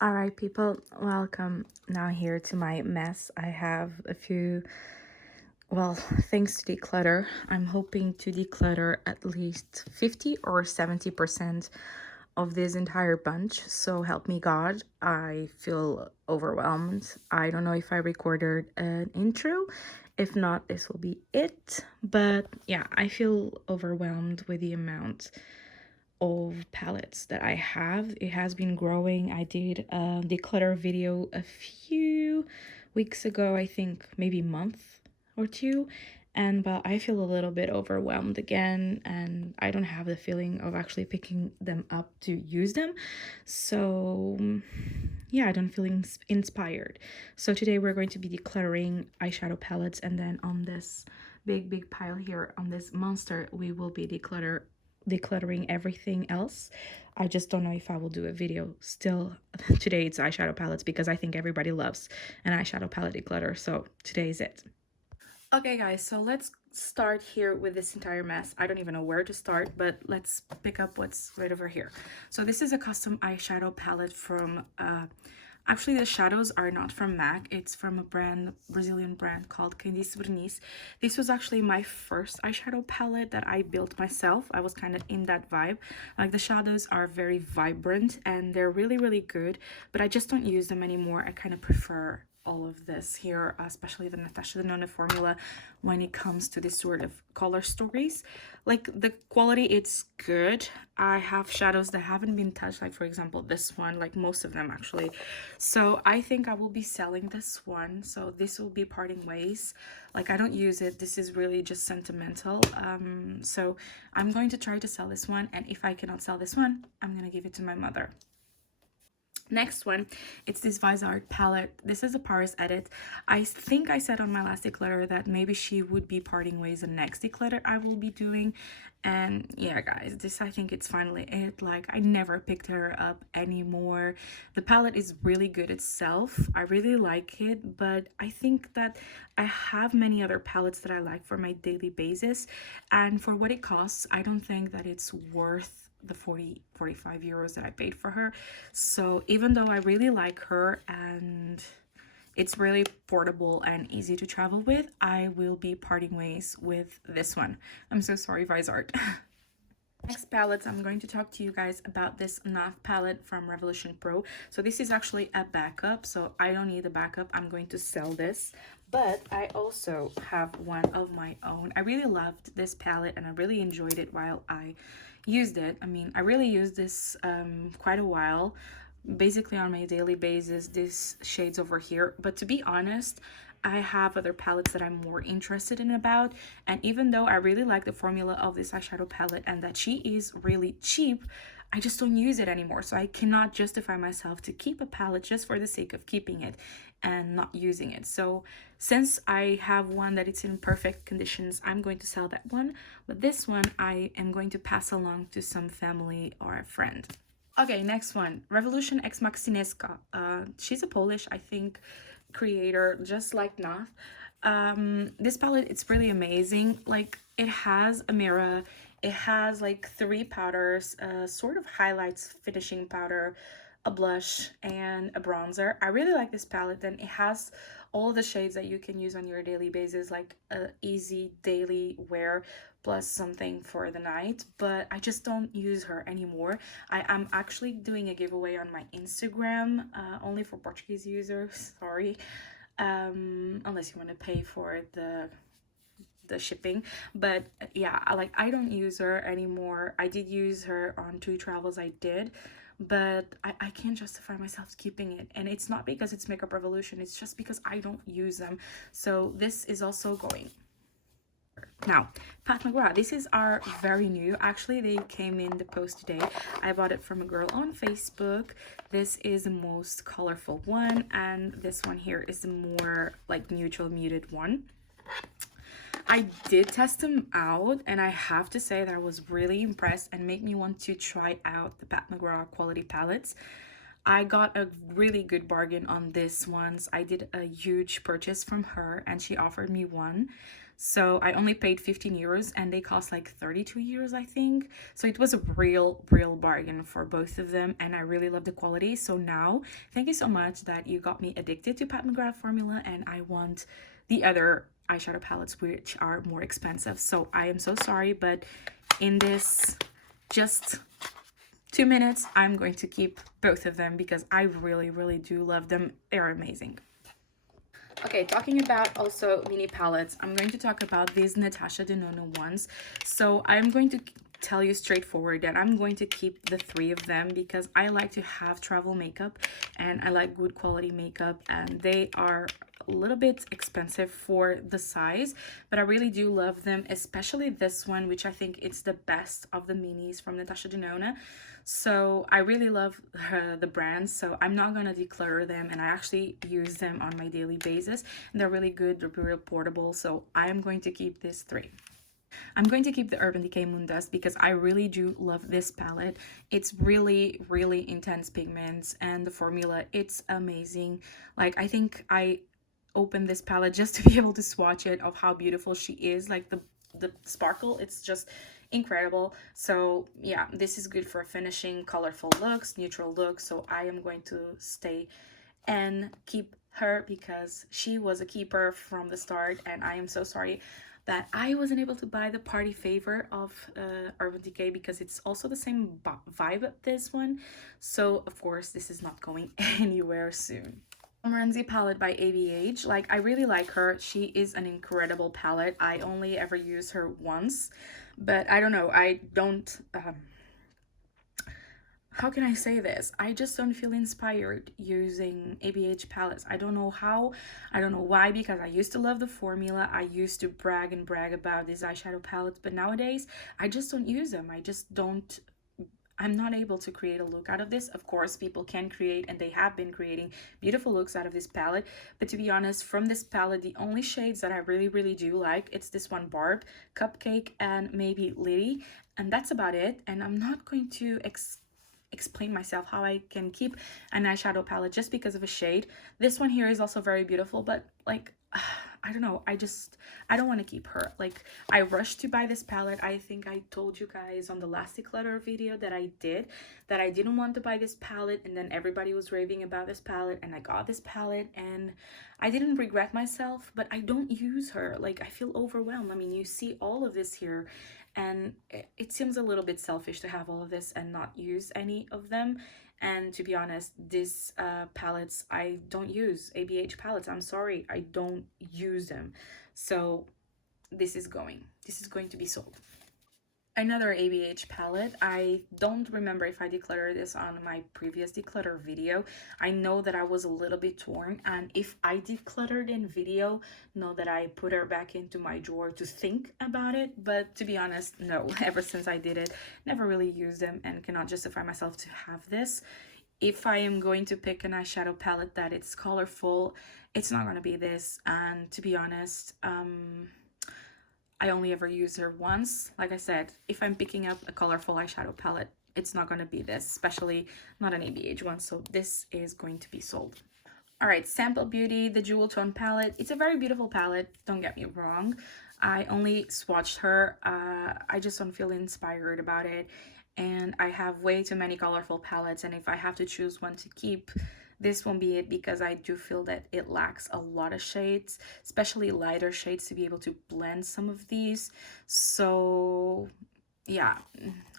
All right, people, welcome now here to my mess. I have a few, well, things to declutter. I'm hoping to declutter at least 50 or 70% of this entire bunch. So help me God, I feel overwhelmed. I don't know if I recorded an intro. If not, this will be it. But yeah, I feel overwhelmed with the amount of palettes that I have. It has been growing. I did a declutter video a few weeks ago, I think maybe month or two, and well, I feel a little bit overwhelmed again, and I don't have the feeling of actually picking them up to use them. So yeah, I don't feel inspired. So today we're going to be decluttering eyeshadow palettes, and then on this big pile here on this monster we will be decluttering everything else. I just don't know if I will do a video still. Today it's eyeshadow palettes because I think everybody loves an eyeshadow palette declutter, so today is it. Okay guys, so let's start here with this entire mess. I don't even know where to start, but let's pick up what's right over here. So this is a custom eyeshadow palette from actually the shadows are not from MAC. It's from a Brazilian brand called Candice Verniz. This was actually my first eyeshadow palette that I built myself. I was kind of in that vibe. Like, the shadows are very vibrant and they're really good, but I just don't use them anymore. I kind of prefer all of this here, especially the Natasha Denona formula when it comes to this sort of color stories. Like, the quality, it's good. I have shadows that haven't been touched, like for example this one, like most of them actually. So I think I will be selling this one, so this will be parting ways. Like, I don't use it, this is really just sentimental. So I'm going to try to sell this one, and if I cannot sell this one, I'm gonna give it to my mother. Next one, it's this Vizard palette. This is a Paris edit. I think I said on my last declutter that maybe she would be parting ways the next declutter I will be doing. And yeah, guys, this, I think it's finally it. Like, I never picked her up anymore. The palette is really good itself. I really like it, but I think that I have many other palettes that I like for my daily basis. And for what it costs, I don't think that it's worth the 45 euros that I paid for her. So even though I really like her and it's really portable and easy to travel with, I will be parting ways with this one. I'm so sorry, Vizart. Next palettes, I'm going to talk to you guys about this Nath palette from Revolution Pro. So this is actually a backup, so I don't need a backup. I'm going to sell this, but I also have one of my own. I really loved this palette and I really enjoyed it while I used it. I mean, I really used this quite a while, basically on my daily basis, these shades over here. But to be honest, I have other palettes that I'm more interested in about, and even though I really like the formula of this eyeshadow palette and that she is really cheap, I just don't use it anymore. So I cannot justify myself to keep a palette just for the sake of keeping it and not using it. So since I have one that it's in perfect conditions, I'm going to sell that one, but this one I am going to pass along to some family or a friend. Okay, next one, Revolution X Maxineska. She's a Polish, I think, creator, just like Nath. This palette, it's really amazing. Like, it has a mirror, it has like 3 powders, sort of highlights finishing powder, a blush, and a bronzer. I really like this palette. Then it has all the shades that you can use on your daily basis, like a easy daily wear plus something for the night. But I just don't use her anymore. I am actually doing a giveaway on my Instagram, only for Portuguese users, sorry, unless you want to pay for the shipping. But yeah, I don't use her anymore. I did use her on 2 travels I did, but I can't justify myself keeping it, and it's not because it's Makeup Revolution, it's just because I don't use them. So this is also going. Now, Pat McGrath, this is our very new, actually they came in the post today. I bought it from a girl on Facebook. This is the most colorful one, and this one here is the more like neutral muted one. I did test them out, and I have to say that I was really impressed and made me want to try out the Pat McGrath quality palettes. I got a really good bargain on this ones. I did a huge purchase from her and she offered me one. So I only paid 15 euros and they cost like 32 euros, I think. So it was a real bargain for both of them, and I really love the quality. So now, thank you so much that you got me addicted to Pat McGrath formula, and I want the other eyeshadow palettes which are more expensive. So I am so sorry, but in this just 2 minutes, I'm going to keep both of them because I really do love them. They're amazing. Okay, talking about also mini palettes, I'm going to talk about these Natasha Denona ones. So I'm going to tell you straightforward that I'm going to keep the three of them because I like to have travel makeup and I like good quality makeup, and they are a little bit expensive for the size, but I really do love them, especially this one, which I think it's the best of the minis from Natasha Denona. So I really love the brand, so I'm not gonna declutter them, and I actually use them on my daily basis, and they're really good, they're real portable, so I am going to keep these three. I'm going to keep the Urban Decay Moondust because I really do love this palette. It's really intense pigments, and the formula, it's amazing. Like, I think I opened this palette just to be able to swatch it of how beautiful she is. Like the sparkle, it's just incredible. So yeah, this is good for finishing colorful looks, neutral looks. So I am going to stay and keep her because she was a keeper from the start, and I am so sorry that I wasn't able to buy the party favor of Urban Decay because it's also the same vibe as this one. So of course this is not going anywhere soon. Morenzi palette by ABH. Like, I really like her. She is an incredible palette. I only ever use her once, but I don't know. I don't how can I say this? I just don't feel inspired using ABH palettes. I don't know how, I don't know why, because I used to love the formula. I used to brag and brag about these eyeshadow palettes, but nowadays I just don't use them. I just don't, I'm not able to create a look out of this. Of course, people can create, and they have been creating beautiful looks out of this palette. But to be honest, from this palette, the only shades that I really do like, it's this one, Barb, Cupcake, and maybe Liddy. And that's about it. And I'm not going to explain myself how I can keep an eyeshadow palette just because of a shade. This one here is also very beautiful, but like, I don't know, I don't want to keep her. Like, I rushed to buy this palette. I think I told you guys on the last declutter video that I did that I didn't want to buy this palette, and then everybody was raving about this palette, and I got this palette, and I didn't regret myself, but I don't use her. Like, I feel overwhelmed. I mean, you see all of this here, and it seems a little bit selfish to have all of this and not use any of them. And to be honest, these palettes, I don't use ABH palettes. I'm sorry, I don't use them. So this is going to be sold. Another ABH palette. I don't remember if I decluttered this on my previous declutter video. I know that I was a little bit torn, and if I decluttered in video, know that I put her back into my drawer to think about it. But to be honest, no, ever since I did it, never really used them and cannot justify myself to have this. If I am going to pick an eyeshadow palette that it's colorful, it's not going to be this. And to be honest, I only ever use her once. Like I said, if I'm picking up a colorful eyeshadow palette, it's not going to be this, especially not an ABH one. So this is going to be sold. All right, Sample Beauty, the Jewel Tone palette. It's a very beautiful palette, don't get me wrong. I only swatched her. I just don't feel inspired about it. And I have way too many colorful palettes. And if I have to choose one to keep, this won't be it, because I do feel that it lacks a lot of shades, especially lighter shades, to be able to blend some of these. So yeah,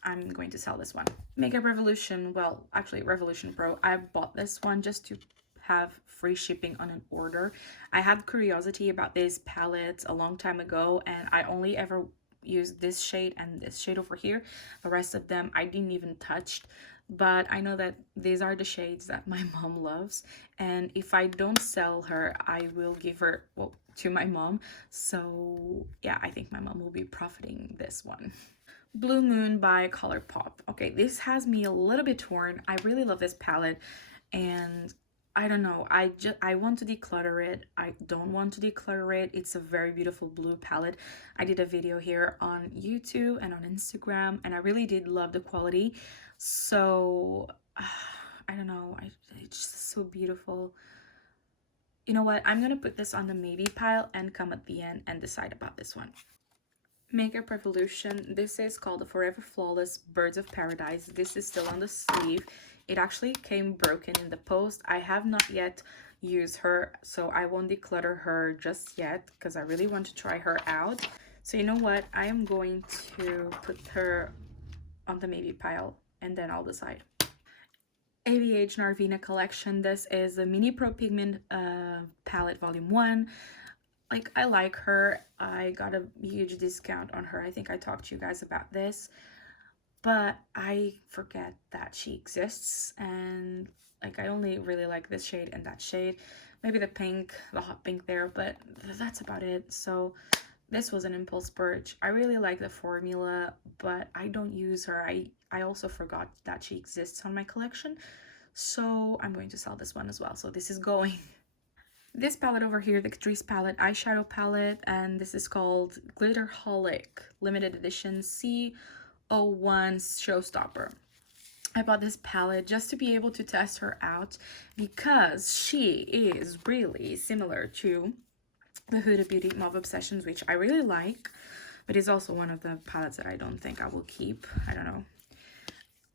I'm going to sell this one. Makeup Revolution, well, actually Revolution Pro. I bought this one just to have free shipping on an order. I had curiosity about this palette a long time ago, and I only ever used this shade and this shade over here. The rest of them I didn't even touch, but I know that these are the shades that my mom loves, and if I don't sell her, I will give her, well, to my mom. So yeah, I think my mom will be profiting this one. Blue Moon by ColourPop. Okay, this has me a little bit torn. I really love this palette, and I don't know, I want to declutter it. I don't want to declutter it. It's a very beautiful blue palette. I did a video here on YouTube and on Instagram, and I really did love the quality. So I don't know, it's just so beautiful. You know what? I'm gonna put this on the maybe pile and come at the end and decide about this one. Makeup Revolution. This is called the Forever Flawless Birds of Paradise. This is still on the sleeve. It actually came broken in the post. I have not yet used her, so I won't declutter her just yet because I really want to try her out. So you know what? I am going to put her on the maybe pile and then I'll decide. ABH Narvina collection. This is the Mini Pro Pigment palette volume 1. Like, I like her. I got a huge discount on her. I think I talked to you guys about this, but I forget that she exists, and like I only really like this shade and that shade, maybe the pink, the hot pink there, but that's about it. So this was an impulse purchase. I really like the formula, but I don't use her. I also forgot that she exists on my collection, so I'm going to sell this one as well. So this is going. This palette over here, the Catrice palette, eyeshadow palette, and this is called Glitterholic Limited Edition C01 Showstopper. I bought this palette just to be able to test her out because she is really similar to the Huda Beauty Mauve Obsessions, which I really like, but is also one of the palettes that I don't think I will keep. I don't know.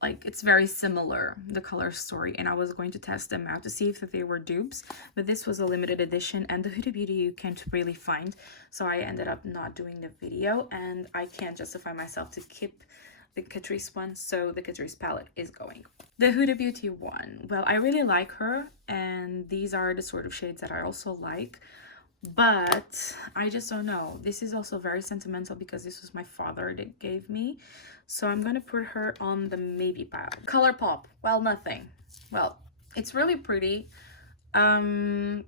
Like, it's very similar, the color story, and I was going to test them out to see if they were dupes, but this was a limited edition, and the Huda Beauty you can't really find, so I ended up not doing the video, and I can't justify myself to keep the Catrice one, so the Catrice palette is going. The Huda Beauty one, well, I really like her, and these are the sort of shades that I also like, but I just don't know. This is also very sentimental because this was my father that gave me, so I'm gonna put her on the maybe pile. ColourPop, well, nothing. Well, it's really pretty. I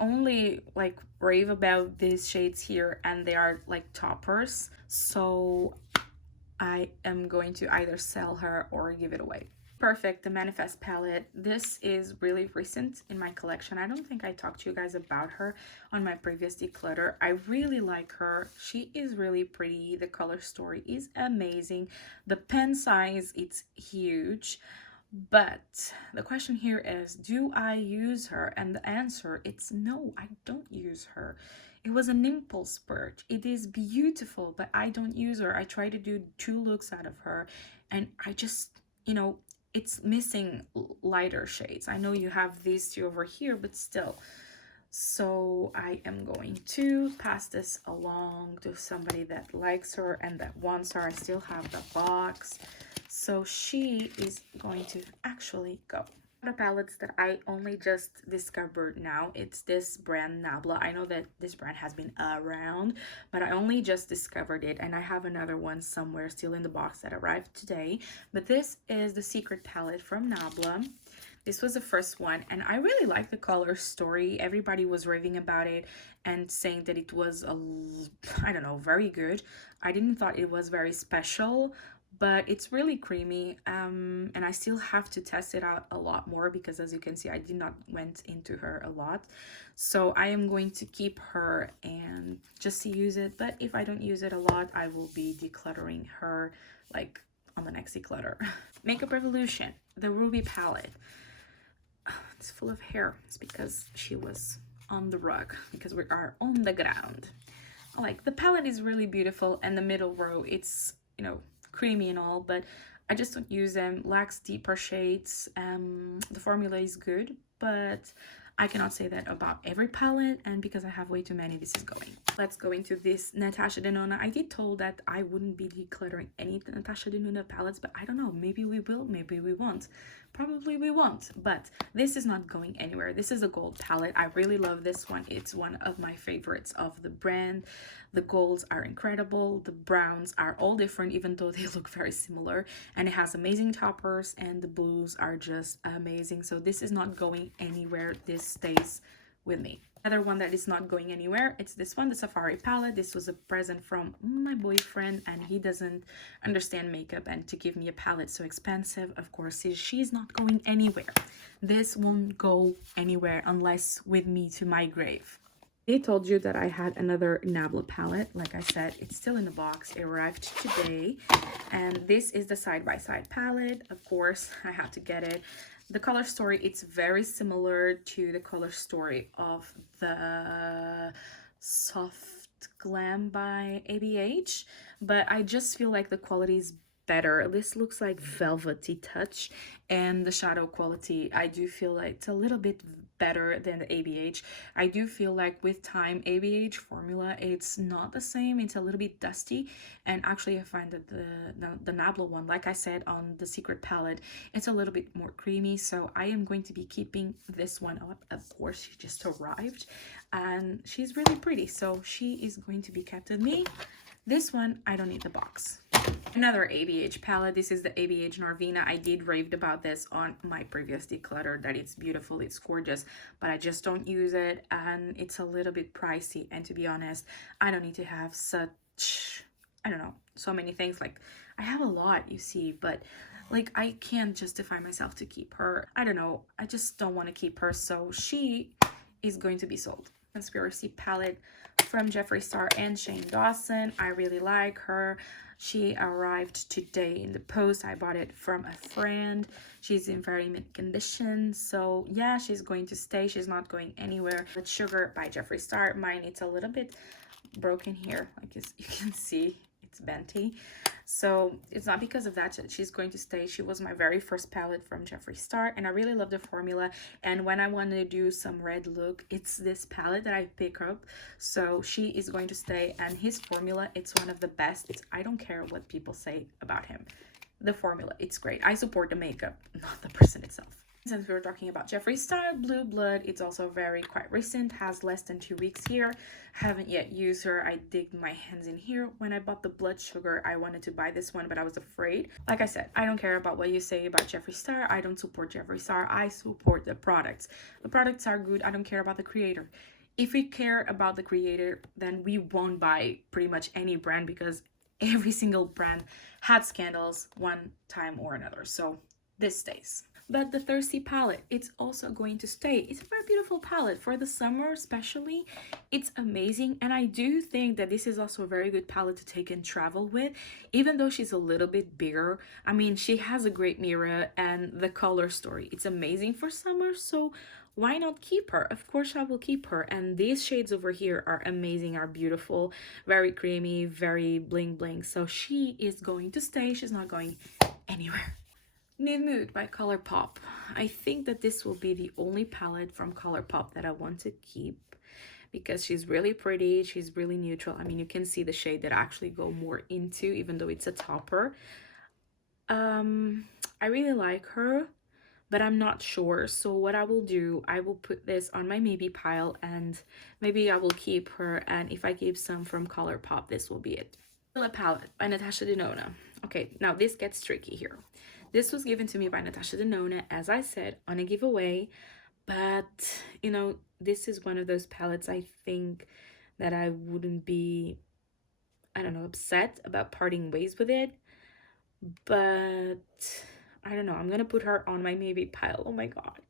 only like rave about these shades here, and they are like toppers, so I am going to either sell her or give it away. Perfect, the Manifest palette. This is really recent in my collection. I don't think I talked to you guys about her on my previous declutter. I really like her. She is really pretty. The color story is amazing. The pen size, it's huge. But the question here is, do I use her? And the answer, it's no, I don't use her. It was an impulse purchase. It is beautiful, but I don't use her. I try to do 2 looks out of her, and I just, you know, it's missing lighter shades. I know you have these 2 over here, but still. So I am going to pass this along to somebody that likes her and that wants her. I still have the box, so she is going to actually go. The palettes that I only just discovered now, it's this brand Nabla. I know that this brand has been around, but I only just discovered it, and I have another one somewhere still in the box that arrived today. But this is the Secret palette from Nabla. This was the first one, and I really like the color story. Everybody was raving about it and saying that it was I don't know, very good. I didn't thought it was very special, but it's really creamy, and I still have to test it out a lot more because, as you can see, I did not went into her a lot. So I am going to keep her and just to use it, but if I don't use it a lot, I will be decluttering her like on the next declutter. Makeup Revolution, the Ruby palette. It's full of hair. It's because she was on the rug, because we are on the ground. Like, the palette is really beautiful, and the middle row, it's, you know, creamy and all, but I just don't use them. Lacks deeper shades. The formula is good, but I cannot say that about every palette, and because I have way too many, this is going. Let's go into this Natasha Denona. I did told that I wouldn't be decluttering any Natasha Denona palettes, but I don't know, maybe we will, maybe we won't. Probably we won't, but this is not going anywhere. This is a gold palette. I really love this one. It's one of my favorites of the brand. The golds are incredible. The browns are all different, even though they look very similar, and it has amazing toppers, and the blues are just amazing. So this is not going anywhere. This stays with me. Another one that is not going anywhere, it's this one, the Safari palette. This was a present from my boyfriend, and he doesn't understand makeup, and to give me a palette so expensive, of course, she's not going anywhere. This won't go anywhere unless with me to my grave. I told you that I had another Nabla palette. Like I said, it's still in the box. It arrived today, and this is the side-by-side palette. Of course, I had to get it. The color story, it's very similar to the color story of the Soft Glam by ABH, but I just feel like the quality is better. This looks like velvety touch, and the shadow quality, I do feel like it's a little bit better than the ABH. I do feel like with time, ABH formula, it's not the same. It's a little bit dusty, and actually I find that the Nabla one, like I said on the Secret palette, it's a little bit more creamy. So I am going to be keeping this one up. Of course, she just arrived and she's really pretty, so she is going to be kept with me. This one, I don't need the box. Another ABH palette. This is the ABH Norvina. I did raved about this on my previous declutter, that it's beautiful, it's gorgeous, but I just don't use it, and it's a little bit pricey. And to be honest, I don't need to have such, I don't know, so many things. Like, I have a lot, you see, but like, I can't justify myself to keep her. I don't know, I just don't want to keep her, so she is going to be sold. Conspiracy palette from Jeffree Star and Shane Dawson. I really like her. She arrived today in the post. I bought it from a friend. She's in very mint condition, so yeah, she's going to stay. She's not going anywhere. But Sugar by Jeffree Star. Mine, it's a little bit broken here, like you can see, it's benty. So it's not because of that she's going to stay. She was my very first palette from Jeffree Star, and I really love the formula. And when I want to do some red look, it's this palette that I pick up. So she is going to stay, and his formula, it's one of the best. I don't care what people say about him. The formula, it's great. I support the makeup, not the person itself. Since we were talking about Jeffree Star, Blue Blood, it's also quite recent, has less than 2 weeks here. Haven't yet used her. I digged my hands in here. When I bought the Blood Sugar, I wanted to buy this one, but I was afraid. Like I said, I don't care about what you say about Jeffree Star. I don't support Jeffree Star. I support the products. The products are good. I don't care about the creator. If we care about the creator, then we won't buy pretty much any brand, because every single brand had scandals one time or another. So this stays. But the Thirsty palette, it's also going to stay. It's a very beautiful palette for the summer, especially. It's amazing, and I do think that this is also a very good palette to take and travel with, even though she's a little bit bigger. I mean, she has a great mirror, and the color story, it's amazing for summer, so why not keep her? Of course I will keep her. And these shades over here are amazing, are beautiful, very creamy, very bling bling. So she is going to stay. She's not going anywhere. Nude Mood by ColourPop. I think that this will be the only palette from ColourPop that I want to keep, because she's really pretty, she's really neutral. I mean, you can see the shade that I actually go more into, even though it's a topper. I really like her, but I'm not sure. So what I will do, I will put this on my maybe pile, and maybe I will keep her, and if I keep some from ColourPop, this will be it. The palette by Natasha Denona. Okay, now this gets tricky here. This was given to me by Natasha Denona, as I said, on a giveaway. But, you know, this is one of those palettes I think that I wouldn't be, I don't know, upset about parting ways with it. But, I don't know, I'm going to put her on my maybe pile. Oh my god.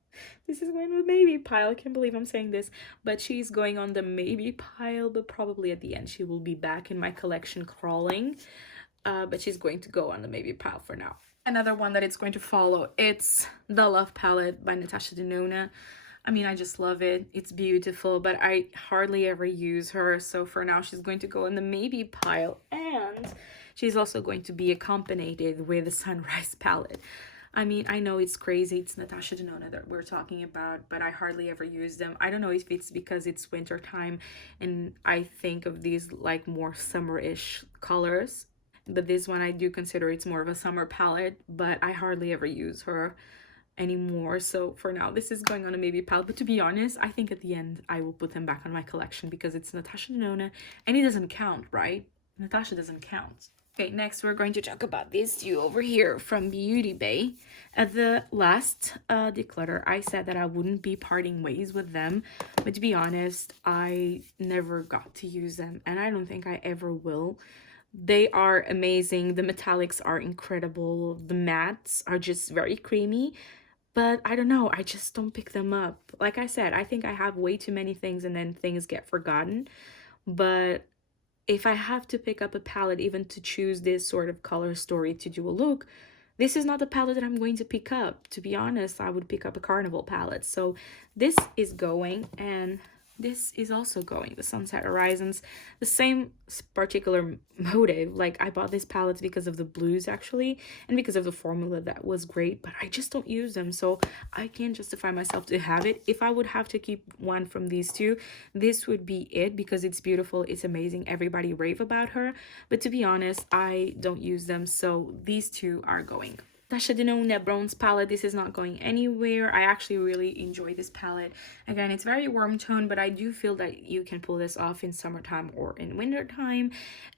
This is going with maybe pile. I can't believe I'm saying this. But she's going on the maybe pile, but probably at the end she will be back in my collection crawling. But she's going to go on the maybe pile for now. Another one that it's going to follow, it's the Love palette by Natasha Denona. I mean, I just love it. It's beautiful, but I hardly ever use her. So for now, she's going to go in the maybe pile. And she's also going to be accompanied with the Sunrise palette. I mean, I know it's crazy. It's Natasha Denona that we're talking about, but I hardly ever use them. I don't know if it's because it's winter time and I think of these like more summer-ish colors. But this one, I do consider it's more of a summer palette, but I hardly ever use her anymore. So for now, this is going on a maybe palette. But to be honest, I think at the end, I will put them back on my collection because it's Natasha Denona and it doesn't count, right? Natasha doesn't count. Okay, next we're going to talk about this duo over here from Beauty Bay. At the last declutter, I said that I wouldn't be parting ways with them. But to be honest, I never got to use them and I don't think I ever will. They are amazing. The metallics are incredible. The mattes are just very creamy. But I don't know, I just don't pick them up. Like I said, I think I have way too many things and then things get forgotten. But if I have to pick up a palette, even to choose this sort of color story to do a look, this is not the palette that I'm going to pick up. To be honest, I would pick up a Carnival palette. So this is going, and this is also going, the Sunset Horizons, the same particular motive. Like, I bought this palette because of the blues actually, and because of the formula that was great, but I just don't use them, so I can't justify myself to have it. If I would have to keep one from these two, this would be it, because it's beautiful, it's amazing, everybody rave about her, but to be honest, I don't use them, so these two are going. Tasha Denona Bronze palette, this is not going anywhere. I actually really enjoy this palette. Again, it's very warm tone, but I do feel that you can pull this off in summertime or in wintertime.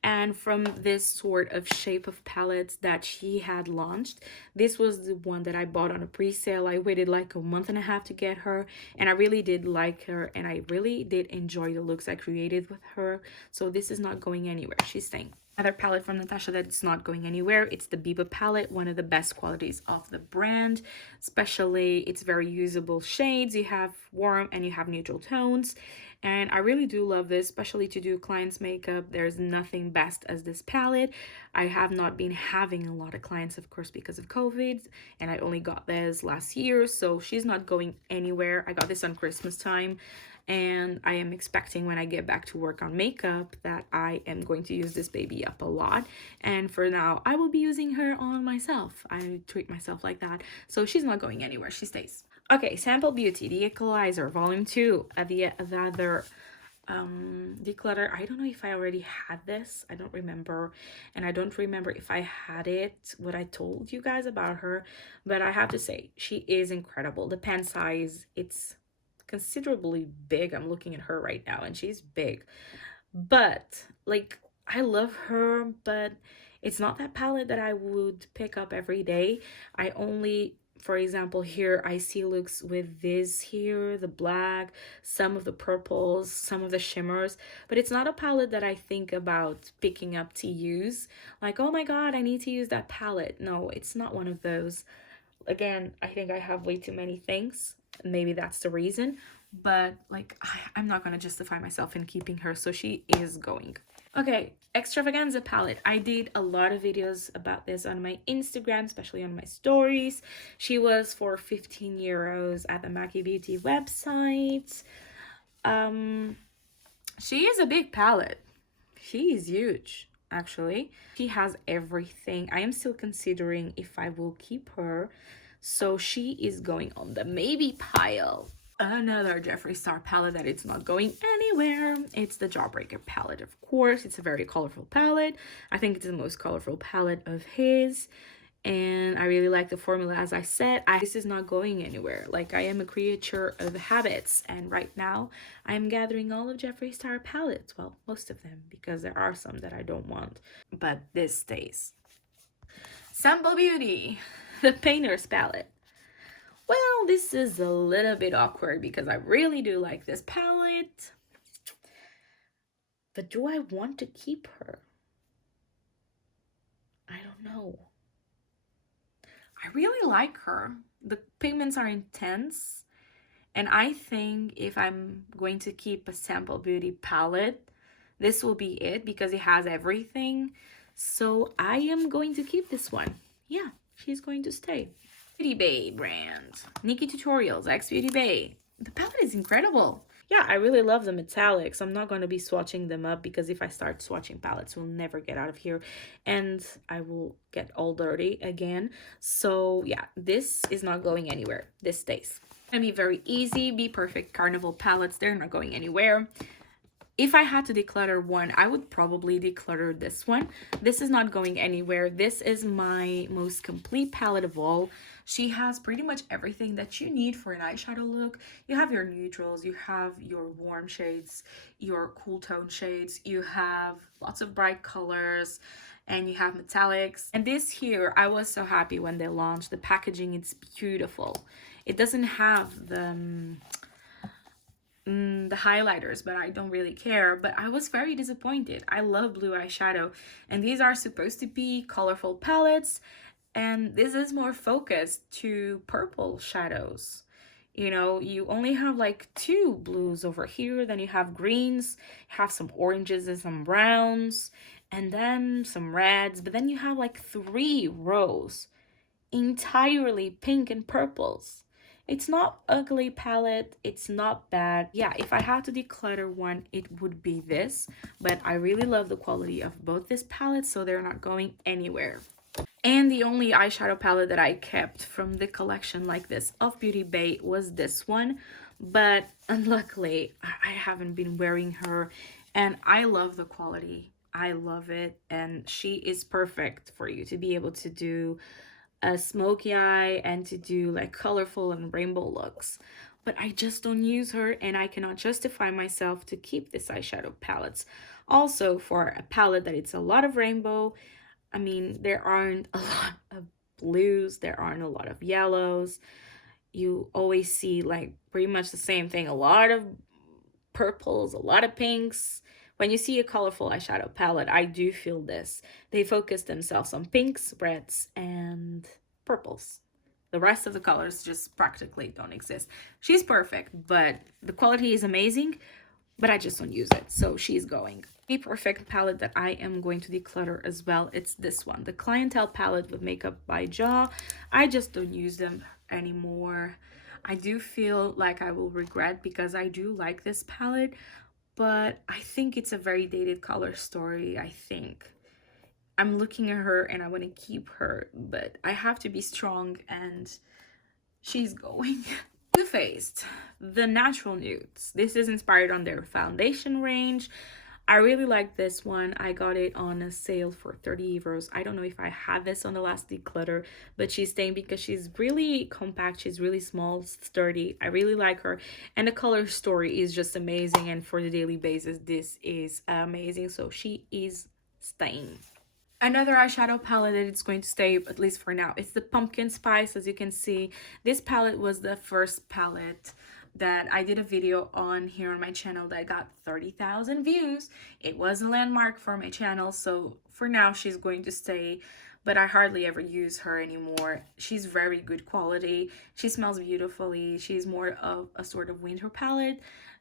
And from this sort of shape of palettes that she had launched, this was the one that I bought on a pre-sale. I waited like a month and a half to get her, and I really did like her, and I really did enjoy the looks I created with her. So this is not going anywhere. She's staying. Another palette from Natasha that's not going anywhere, it's the Biba palette, one of the best qualities of the brand, especially it's very usable shades. You have warm and you have neutral tones, and I really do love this, especially to do clients makeup. There's nothing best as this palette. I have not been having a lot of clients, of course, because of COVID, and I only got this last year, so she's not going anywhere. I got this on Christmas time, and I am expecting when I get back to work on makeup that I am going to use this baby up a lot. And for now, I will be using her on myself. I treat myself like that. So she's not going anywhere. She stays. Okay, Sample Beauty, the Equalizer, Volume 2. The other declutter. I don't know if I already had this. I don't remember. And I don't remember if I had it, what I told you guys about her. But I have to say, she is incredible. The pen size, it's considerably big. I'm looking at her right now and she's big, but like, I love her, but it's not that palette that I would pick up every day. I only, for example, here I see looks with this here, the black, some of the purples, some of the shimmers, but it's not a palette that I think about picking up to use, like, oh my god, I need to use that palette. No, it's not one of those. Again, I think I have way too many things. Maybe that's the reason, but like, I'm not gonna justify myself in keeping her, so she is going. Okay, Extravaganza palette. I did a lot of videos about this on my Instagram, especially on my stories. She was for 15 euros at the Maki Beauty website. She is a big palette. She is huge, actually. She has everything. I am still considering if I will keep her, so she is going on the maybe pile. Another Jeffree Star palette that it's not going anywhere. It's the Jawbreaker palette, of course. It's a very colorful palette. I think it's the most colorful palette of his, and I really like the formula. As I said, this is not going anywhere. Like, I am a creature of habits, and right now I'm gathering all of Jeffree Star palettes. Well, most of them, because there are some that I don't want, but this stays. Sample Beauty, the Painter's palette. Well, this is a little bit awkward because I really do like this palette, but do I want to keep her? I don't know. I really like her. The pigments are intense, and I think if I'm going to keep a Sample Beauty palette, this will be it, because it has everything. So I am going to keep this one. Yeah, she's going to stay. Beauty Bay brand. Nikki Tutorials, X Beauty Bay. The palette is incredible. Yeah, I really love the metallics. I'm not going to be swatching them up, because if I start swatching palettes, we'll never get out of here and I will get all dirty again. So yeah, this is not going anywhere. This stays. It's gonna be very easy. Be Perfect Carnival palettes. They're not going anywhere. If I had to declutter one, I would probably declutter this one. This is not going anywhere. This is my most complete palette of all. She has pretty much everything that you need for an eyeshadow look. You have your neutrals, you have your warm shades, your cool tone shades, you have lots of bright colors, and you have metallics. And this here, I was so happy when they launched. The packaging, it's beautiful. It doesn't have the highlighters, but I don't really care. But I was very disappointed. I love blue eyeshadow, and these are supposed to be colorful palettes, and this is more focused to purple shadows. You know, you only have like 2 blues over here, then you have greens, have some oranges and some browns, and then some reds, but then you have like 3 rows. entirely pink and purples. It's not ugly palette, it's not bad. Yeah, if I had to declutter one, it would be this, but I really love the quality of both this palette, so they're not going anywhere. And the only eyeshadow palette that I kept from the collection like this of Beauty Bay was this one. But unluckily, I haven't been wearing her. And I love the quality. I love it. And she is perfect for you to be able to do a smoky eye and to do like colorful and rainbow looks. But I just don't use her, and I cannot justify myself to keep this eyeshadow palettes. Also, for a palette that it's a lot of rainbow, I mean, there aren't a lot of blues, there aren't a lot of yellows. You always see like pretty much the same thing, a lot of purples, a lot of pinks. When you see a colorful eyeshadow palette, I do feel this. They focus themselves on pinks, reds, and purples. The rest of the colors just practically don't exist. She's perfect, but the quality is amazing, but I just don't use it, so she's going. A perfect palette that I am going to declutter as well, it's this one, the Clientele palette with Makeup by Jaw. I just don't use them anymore. I do feel like I will regret because I do like this palette, but I think it's a very dated color story. I think I'm looking at her and I want to keep her, but I have to be strong, and she's going. Too Faced, the Natural Nudes. This is inspired on their foundation range. I really like this one. I got it on a sale for 30 euros. I don't know if I had this on the last declutter, but she's staying because she's really compact. She's really small, sturdy. I really like her. And the color story is just amazing. And for the daily basis, this is amazing. So she is staying. Another eyeshadow palette that it's going to stay, at least for now, it's the Pumpkin Spice. As you can see, this palette was the first palette that I did a video on here on my channel that got 30,000 views. It was a landmark for my channel, so for now she's going to stay, but I hardly ever use her anymore. She's very good quality. She smells beautifully. She's more of a sort of winter palette,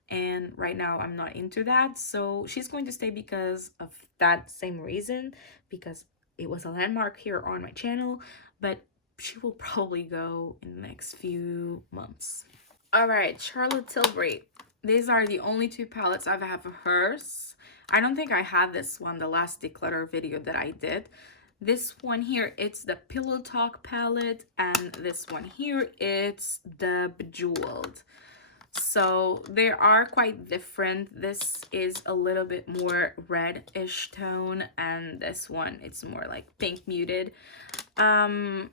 and right now I'm not into that, so she's going to stay because of that same reason, because it was a landmark here on my channel, but she will probably go in the next few months. All right, Charlotte Tilbury. These are the only two palettes I have of hers. I don't think I had this one the last declutter video that I did. This one here, it's the Pillow Talk palette, and this one here, it's the Bejeweled. So they are quite different. This is a little bit more red-ish tone, and this one, it's more like pink muted. I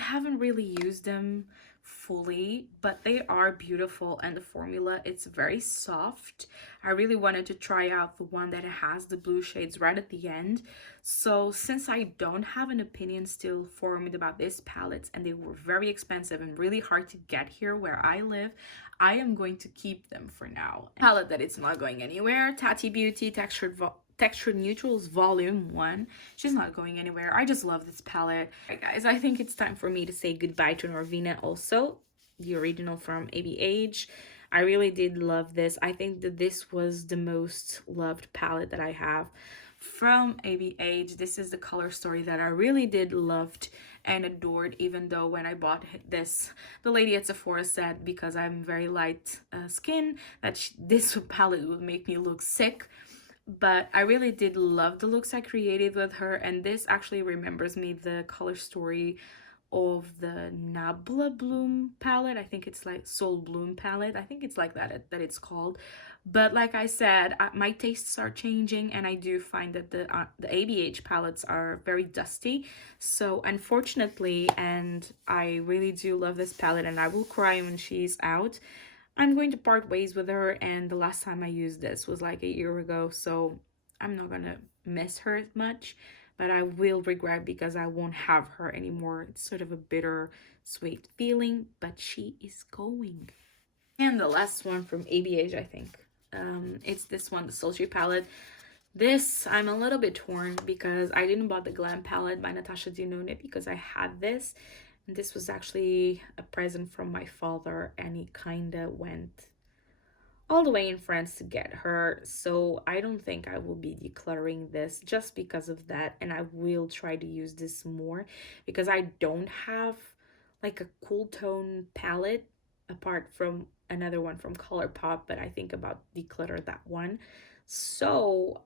haven't really used them fully, but they are beautiful, and the formula, it's very soft. I really wanted to try out the one that has the blue shades right at the end. So since I don't have an opinion still formed about these palettes, and they were very expensive and really hard to get here where I live, I am going to keep them for now. Palette that it's not going anywhere, Tati Beauty Textured Neutrals Volume 1. She's not going anywhere. I just love this palette. Alright guys, I think it's time for me to say goodbye to Norvina also, the original from ABH. I really did love this. I think that this was the most loved palette that I have from ABH. This is the color story that I really did loved and adored, even though when I bought this, the lady at Sephora said, because I'm very light skin, that this palette would make me look sick. But I really did love the looks I created with her, and this actually remembers me the color story of the Nabla Bloom palette. I think it's like Soul Bloom palette. I think it's like that it's called. But like I said, my tastes are changing, and I do find that the ABH palettes are very dusty. So unfortunately, and I really do love this palette, and I will cry when she's out, I'm going to part ways with her, and the last time I used this was like a year ago, so I'm not gonna miss her as much, but I will regret because I won't have her anymore. It's sort of a bitter sweet feeling, but she is going. And the last one from ABH, I think, it's this one, the Sultry palette. This, I'm a little bit torn because I didn't buy the Glam palette by Natasha Denona because I had this. And this was actually a present from my father, and it kind of went all the way in France to get her. So I don't think I will be decluttering this just because of that. And I will try to use this more because I don't have like a cool tone palette apart from another one from ColourPop, but I think about declutter that one. So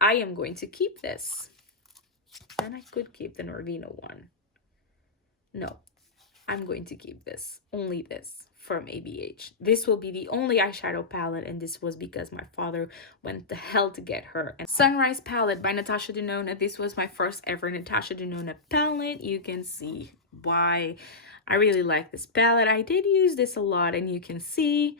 I am going to keep this. And I could keep the Nordino one. No, I'm going to keep this, only this from ABH. This will be the only eyeshadow palette, and this was because my father went to hell to get her. And Sunrise palette by Natasha Denona. This was my first ever Natasha Denona palette. You can see why I really like this palette. I did use this a lot, and you can see.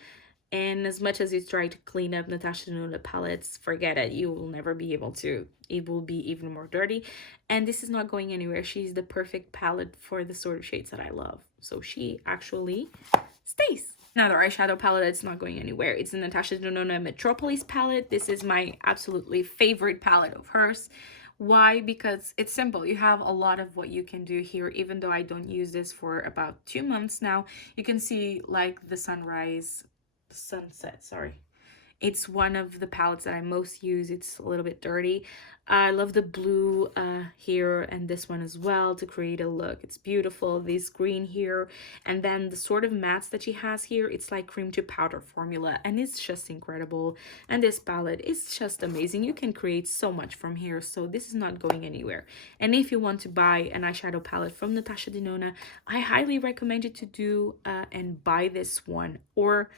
And as much as you try to clean up Natasha Denona palettes, forget it. You will never be able to. It will be even more dirty. And this is not going anywhere. She's the perfect palette for the sort of shades that I love. So she actually stays. Another eyeshadow palette that's not going anywhere. It's the Natasha Denona Metropolis palette. This is my absolutely favorite palette of hers. Why? Because it's simple. You have a lot of what you can do here, even though I don't use this for about 2 months now. You can see like the sunset, sorry. It's one of the palettes that I most use. It's a little bit dirty. I love the blue here and this one as well to create a look. It's beautiful. This green here. And then the sort of mattes that she has here, it's like cream to powder formula. And it's just incredible. And this palette is just amazing. You can create so much from here. So this is not going anywhere. And if you want to buy an eyeshadow palette from Natasha Denona, I highly recommend you to do and buy this one. Or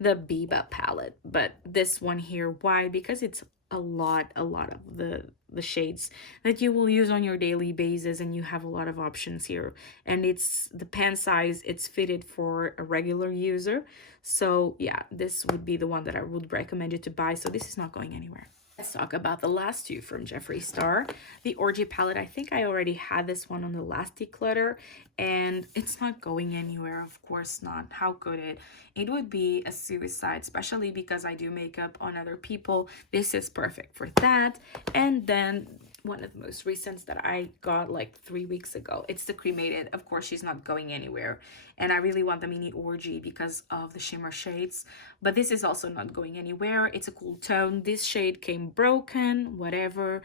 the Biba palette, but this one here, why? Because it's a lot of the shades that you will use on your daily basis, and you have a lot of options here. And it's the pen size, it's fitted for a regular user. So yeah, this would be the one that I would recommend you to buy. So this is not going anywhere. Let's talk about the last two from Jeffree Star. The Orgy palette, I think I already had this one on the last declutter, and it's not going anywhere. Of course not. How could it? It would be a suicide, especially because I do makeup on other people. This is perfect for that. And then one of the most recent that I got like 3 weeks ago. It's the cremated. Of course, she's not going anywhere. And I really want the mini orgy because of the shimmer shades. But this is also not going anywhere. It's a cool tone. This shade came broken, whatever.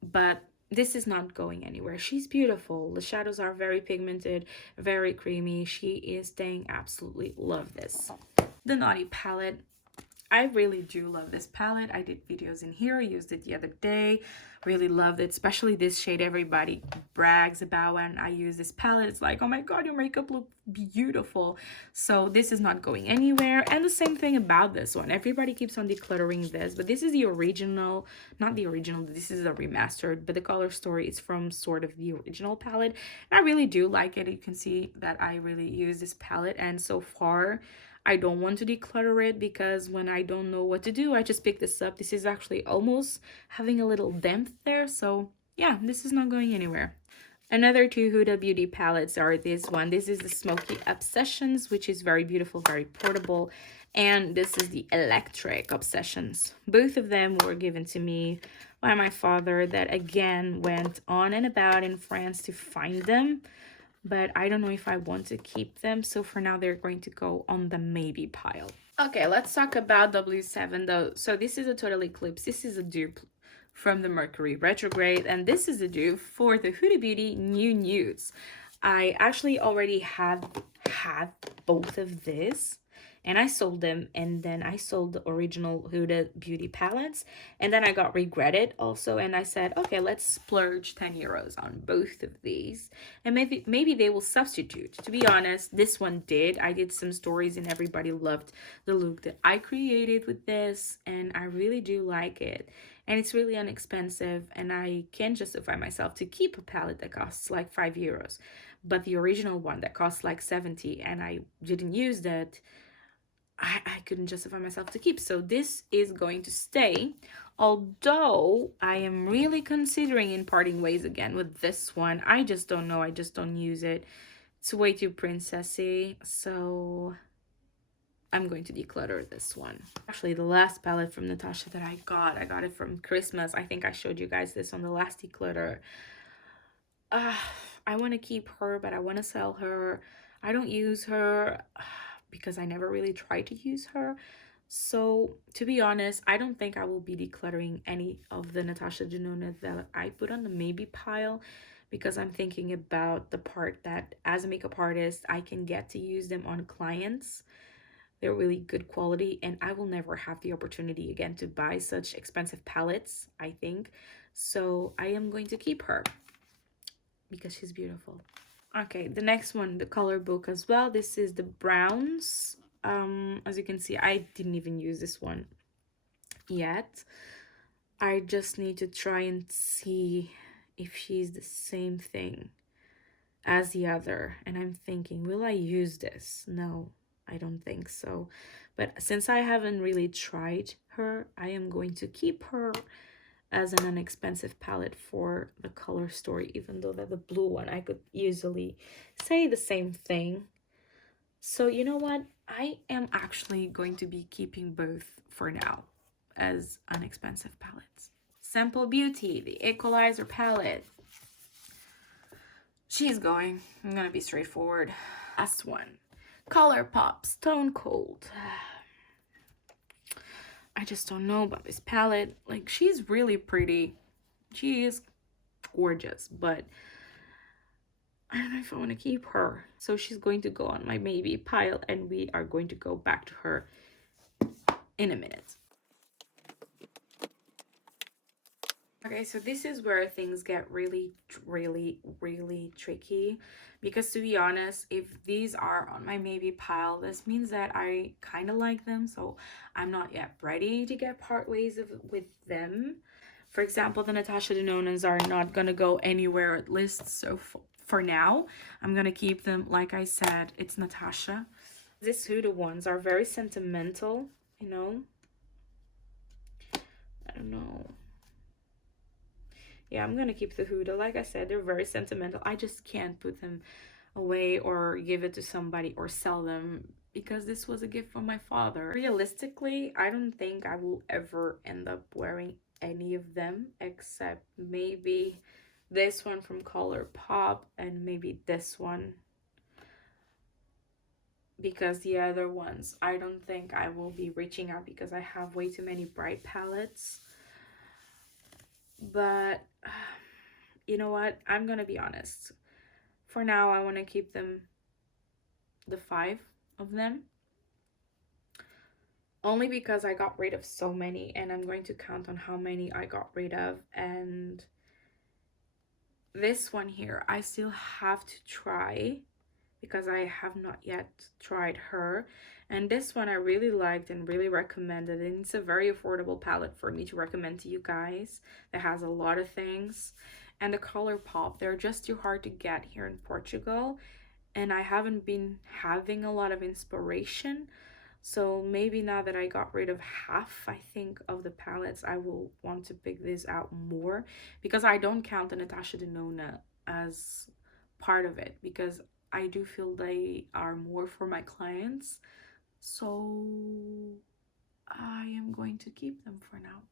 But this is not going anywhere. She's beautiful. The shadows are very pigmented, very creamy. She is staying. Absolutely love this. The Naughty palette. I really do love this palette. I did videos in here. I used it the other day. Really loved it, especially this shade. Everybody brags about when I use this palette. It's like, oh my god, your makeup looks beautiful. So this is not going anywhere. And the same thing about this one. Everybody keeps on decluttering this, but this is the original, not the original, this is a remastered, but the color story is from sort of the original palette. And I really do like it. You can see that I really use this palette, and so far I don't want to declutter it because when I don't know what to do, I just pick this up. This is actually almost having a little dent there. So yeah, this is not going anywhere. Another two Huda Beauty palettes are this one. This is the Smoky Obsessions, which is very beautiful, very portable. And this is the Electric Obsessions. Both of them were given to me by my father that again went on and about in France to find them. But I don't know if I want to keep them. So for now, they're going to go on the maybe pile. Okay, let's talk about W7 though. So this is a Total Eclipse. This is a dupe from the Mercury Retrograde. And this is a dupe for the Huda Beauty New Nudes. I actually already had both of this. And I sold them, and then I sold the original Huda Beauty palettes, and then I got regretted also, and I said, okay, let's splurge 10 euros on both of these, and maybe they will substitute. To be honest, this one did. I did some stories, and everybody loved the look that I created with this, and I really do like it. And it's really inexpensive, and I can justify myself to keep a palette that costs like 5 euros. But the original one that costs like 70, and I didn't use that, I couldn't justify myself to keep. So this is going to stay, although I am really considering in parting ways again with this one. I just don't know. I just don't use it. It's way too princessy. So I'm going to declutter this one. Actually, the last palette from Natasha that I got it from Christmas. I think I showed you guys this on the last declutter. I want to keep her, but I want to sell her. I don't use her because I never really tried to use her. So to be honest, I don't think I will be decluttering any of the Natasha Denona that I put on the maybe pile, because I'm thinking about the part that as a makeup artist, I can get to use them on clients. They're really good quality, and I will never have the opportunity again to buy such expensive palettes, I think. So I am going to keep her because she's beautiful. Okay, the next one, the color book as well. This is the browns. As you can see, I didn't even use this one yet. I just need to try and see if she's the same thing as the other. And I'm thinking, will I use this? No, I don't think so. But since I haven't really tried her, I am going to keep her as an inexpensive palette for the color story, even though that the blue one, I could easily say the same thing. So you know what? I am actually going to be keeping both for now as inexpensive palettes. Simple Beauty, the Equalizer palette. She's going. I'm gonna be straightforward. Last one. ColourPop Stone Cold. I just don't know about this palette. Like, she's really pretty. She is gorgeous, but I don't know if I want to keep her. So she's going to go on my maybe pile, and we are going to go back to her in a minute. Okay, so this is where things get really tricky, because to be honest, if these are on my maybe pile, this means that I kind of like them, so I'm not yet ready to get part ways with them. For example, the Natasha Denonas are not gonna go anywhere at least, so for now I'm gonna keep them. Like I said, it's Natasha. These Huda ones are very sentimental, you know. I don't know. Yeah, I'm gonna keep the Huda. Like I said, they're very sentimental. I just can't put them away or give it to somebody or sell them, because this was a gift from my father. Realistically, I don't think I will ever end up wearing any of them, except maybe this one from ColourPop and maybe this one, because the other ones I don't think I will be reaching out, because I have way too many bright palettes. But you know what, I'm gonna be honest. For now, I want to keep them, the 5 of them, only because I got rid of so many, and I'm going to count on how many I got rid of. And this one here, I still have to try, because I have not yet tried her. And this one I really liked and really recommended, and it's a very affordable palette for me to recommend to you guys. That has a lot of things. And the ColourPop, they're just too hard to get here in Portugal, and I haven't been having a lot of inspiration. So maybe now that I got rid of half, I think, of the palettes, I will want to pick this out more, because I don't count the Natasha Denona as part of it, because I do feel they are more for my clients. So I am going to keep them for now.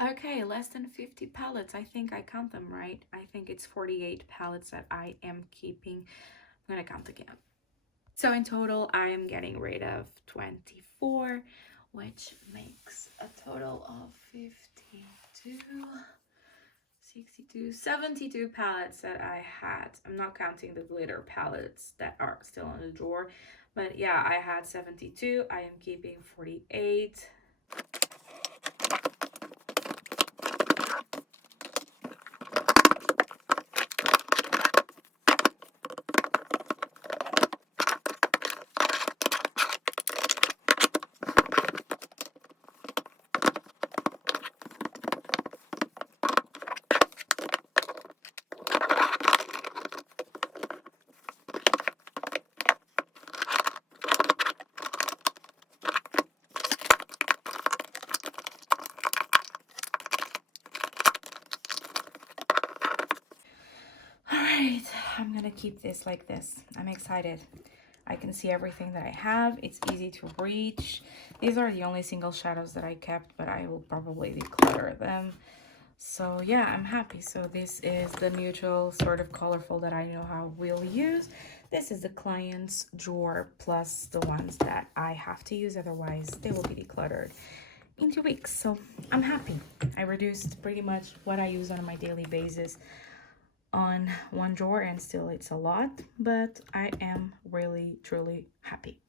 Okay, less than 50 palettes. I think I count them right. I think it's 48 palettes that I am keeping. I'm gonna count again. So in total, I am getting rid of 24, which makes a total of 52, 62, 72 palettes that I had. I'm not counting the glitter palettes that are still in the drawer, but yeah, I had 72. I am keeping 48. I'm gonna keep this like this. I'm excited. I can see everything that I have. It's easy to reach. These are the only single shadows that I kept, but I will probably declutter them. So yeah, I'm happy. So this is the neutral sort of colorful that I know how we'll use. This is the client's drawer plus the ones that I have to use, otherwise they will be decluttered in 2 weeks. So I'm happy. I reduced pretty much what I use on my daily basis on one drawer, and still it's a lot, but I am really truly happy.